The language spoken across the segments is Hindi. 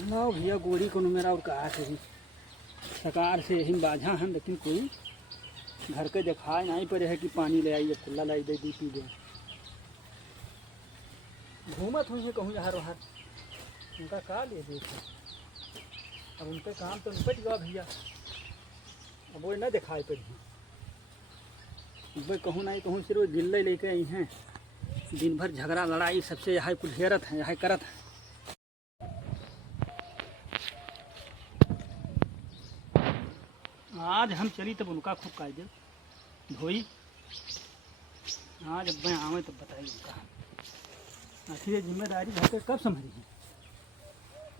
ना भैया गोरी को मेरा और कहा से ही सरकार से यही बाझा हैं, लेकिन कोई घर के दिखाए नहीं पड़े है कि पानी ले आइए खुला लाई दे दी पी दे। घूमत हुई है कहूँ जहाँ रहा उनका का ले देखे। अब उनके काम तो निपट गया भैया, अब वो न दिखाई पड़ी भाई कहूँ नहीं कहूँ सिर्फ जिले लेके आई हैं। दिन भर झगड़ा लड़ाई सबसे यहाँ कुछ हेरत है, यहाँ करत है। आज हम चली तब उनका खूब कायदे धोई। आज अब मैं आवे तब बताइए उनका आखिर जिम्मेदारी घर पे कब संभली है।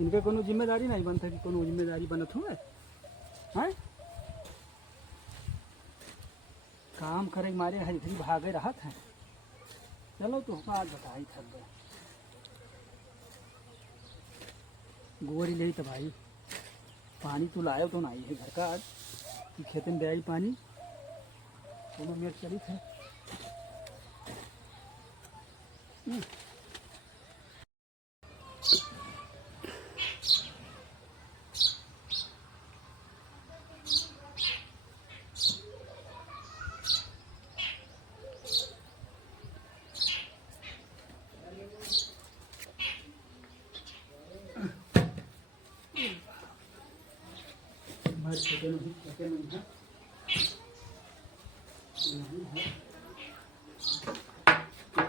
इनके कोनो जिम्मेदारी नहीं बनता कि कोनो जिम्मेदारी बनत हुए हैं। काम करे मारे हरी भरी भागे रहत हैं। चलो तो आज बताई थक गए गोरी ले तो भाई पानी तो लायो तो नहीं है घर का आज कि खेत में आई पानी दोनों मेरे चली थे।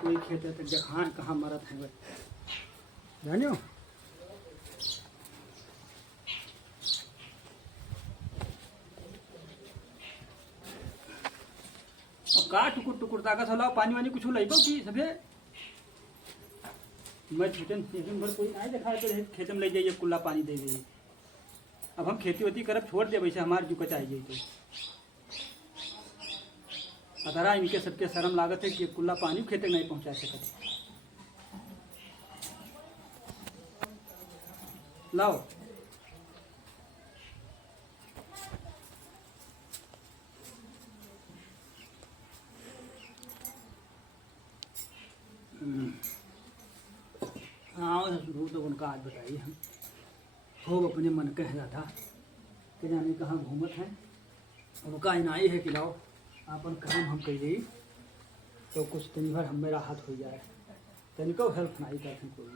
कोई खेत है तो जहान कहाँ मरत है भाई जानियो। अब का टुकुर टुकुर ताकत हो पानी वानी कुछ लाइबो कि सभे मैं छूटन दिन भर कोई नहीं देखा खेत में ले जाइए कुल्ला पानी दे दे। अब हम खेती वेती करब छोड़ दे वैसे हमारे जो चाहिए तो अतरा इनके सबके शर्म लागत है कि कुल्ला पानी खेत नहीं पहुंचा सकते। लाओ हाँ तो उनका आज बताइए हम खूब अपने मन कह रहा था कि जाने कहाँ घूमत है। उनका इनाई है कि लाओ अपन काम हम करिए तो कुछ दिन भर हम मेरा हाथ हो जाए तनिको हेल्प नहीं करते कोई।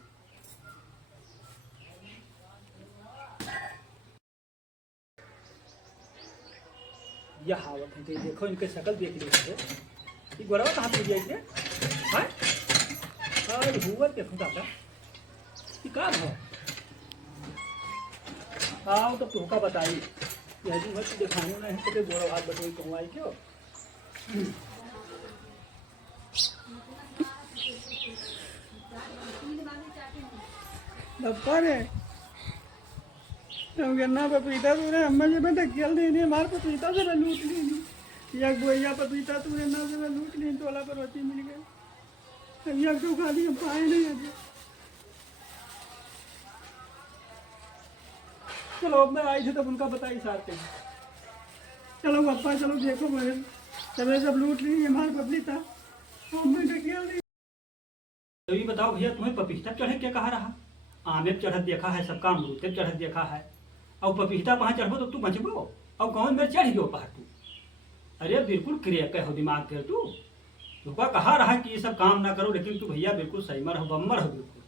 यह हावत है तो देखो इनके शकल देख लीजिए ये गोरवा कहाँ पे जाइए हाँ हुआ के फुटा था का है। आओ तो तुमका बताई यदि मत दिखाने में है तो गोरा हाथ बताई कहूँ आई क्यों रे हम गन्ना पपीता तूने अम्मा जी में ढकेल देनी हमारे पपीता से लूट ली एक बोइया पपीता तूने ना से लूट ली तोला पर रोटी मिल गई एक तो खाली हम पाए नहीं अभी। चलो अब मैं आई थी तब उनका बताई सारते चलो पापा चलो देखो मेरे चलो सब लूट ली हमारे पपीता तो ये बताओ भैया तुम्हें पपीता चढ़े क्या कहा रहा आमे चढ़त देखा है सबका अमरूद चढ़त देखा है और पपीता पहाँ चढ़बो तो तू बचबो और कौन मेरे चढ़ गयो पहाड़ तू। अरे बिल्कुल क्रिया कह हो दिमाग कर तू तुका कहा रहा कि ये सब काम ना करो लेकिन तू भैया बिल्कुल सही मर हो बम्मर हो बिल्कुल।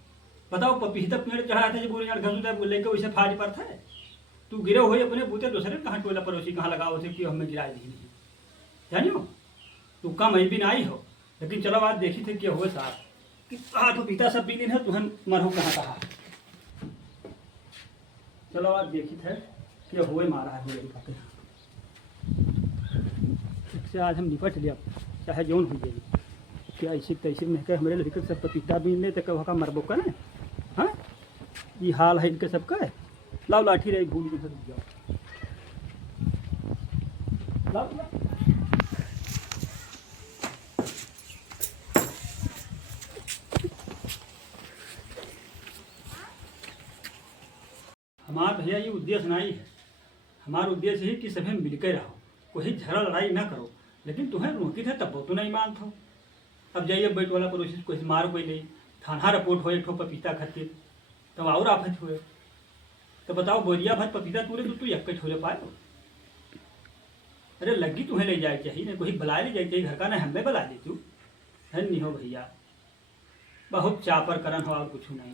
बताओ पपीता पेड़ चढ़ाया था बोले यार घर लेके वैसे फाज पर था तू गिरे हुए अपने बूते दूसरे कहाँ टोला पड़ोसी कहाँ लगाओ थे कि हमें गिरा दी नहीं जानियो तू कम भी ना आई हो लेकिन चलो आज देखी थे क्या हुए साहब कि कहा तो पिता सब पी दिन है तुहन मरहो कहाँ कहा। चलो आज देखी थे क्या हुए मारा है इससे आज हम निपट लिया चाहे जौन हो गई क्या ऐसे तैसे में कह हमारे लड़के सब पपीता बीन ले तो कहा मरबो का ना हाँ ये हाल है इनके सबका है। लाओ लाठी रही भूल के जाओ लाओ हमारा भैया ये उद्देश्य नहीं है। हमारा उद्देश्य है कि सभी मिलकर रहो कोई झगड़ा लड़ाई ना करो लेकिन तुम्हें रोकी थे तब तो नहीं मानते हो। अब जाइए बैठ वाला पड़ोसी कोई मार कोई नहीं थाना रिपोर्ट हो एक ठो पपीता खातिर तब और आफत हुए तो बताओ बोरिया भर पपीता तूरे तो तू एक छोले पाए। अरे लगी तुम्हें ले जाए चाहिए, नहीं कोई बुला ले जाए चाहिए घर का, नहीं हमें बुला दी तू। है नहीं हो भैया, बहुत चापर करन हो और कुछ नहीं।